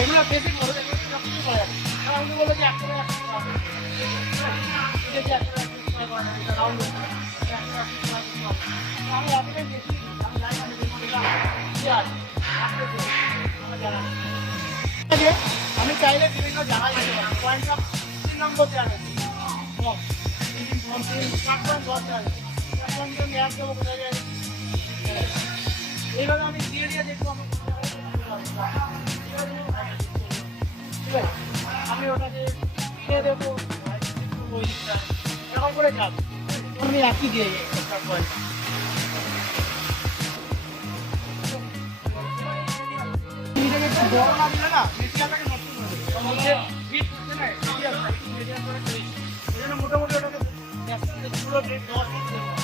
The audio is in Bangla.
এগুলো বেসিক মডেল, এগুলো সব কিছু করা যাবে। কারণ আমি বলবো যে একটা রাউন্ড আমি এতটাই বেশি আমি লাইন আমি আমি চাইলে বিভিন্ন জায়গায় যেতে পারি। পয়েন্ট অফ 3 নম্বর জায়গায় এইভাবে আমি দিয়ে দিয়ে দেখবো আমি ওটাকে খেয়ে দেবো এরকম করে যাবো আমি একই দিয়ে একটা পয়েন্ট বড় না দিলে না মিডিয়াটাকে নষ্ট করে দেবে হিট করছে না মিডিয়াম করে মোটামুটি ওটাকে পুরো 10